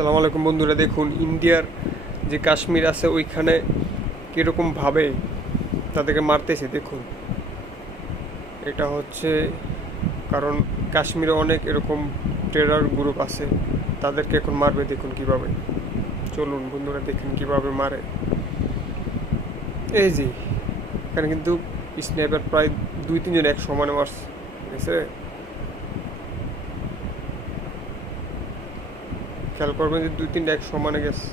আসসালামু আলাইকুম বন্ধুরা, দেখুন ইন্ডিয়ার যে কাশ্মীর আছে ওইখানে কীরকমভাবে তাদেরকে মারতেছে। দেখুন, এটা হচ্ছে কারণ কাশ্মীরে অনেক এরকম টেরর গ্রুপ আছে, তাদেরকে এখন মারবে। দেখুন কিভাবে, চলুন বন্ধুরা দেখুন কিভাবে মারে। এই যে এখানে কিন্তু স্নাইপার প্রায় 2-3 জন এক সমানে মারছে, ঠিক আছে? খেয়াল করবেন যে 2-3টা এক সমানে গেছে।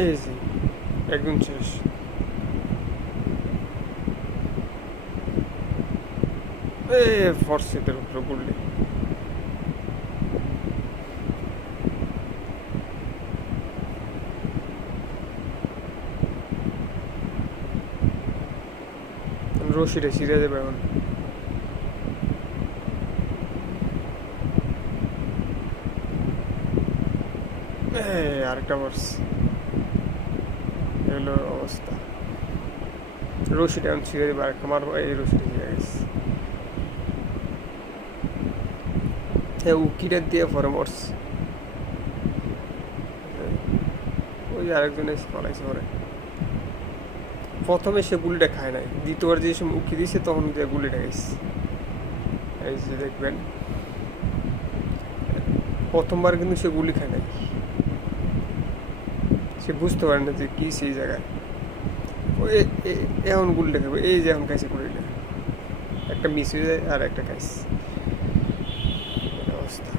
এই যে একদম শেষ। এ ফর্সেটের উপরে বললি রশিটা ছিঁড়ে যাবে এখন। আরেকটা মার্স, এগুলো অবস্থা। রশিটা এখন ছিঁড়ে যাবে, আরেকটা মারবো। এই রশিটা ছিঁড়ে গেছে। হ্যাঁ, উকিটা দিয়ে পরে মরছে। ওই আরেকজন এসে পালাইছে পরে। প্রথমে সে গুলিটা খায় নাই, দ্বিতীয়বার যে সময় উকি দিয়েছে তখন দিয়ে গুলিটা গেছে। এই যে দেখবেন, প্রথমবার কিন্তু সে গুলি খায় নাই, সে বুঝতে পারে না যে কি সেই জায়গায়। ও এখন গুলিটা খাবে। এই যে এখন খাইছে গুলিটা, একটা মিস হয়ে যায় আর একটা খাইছে, অবস্থা।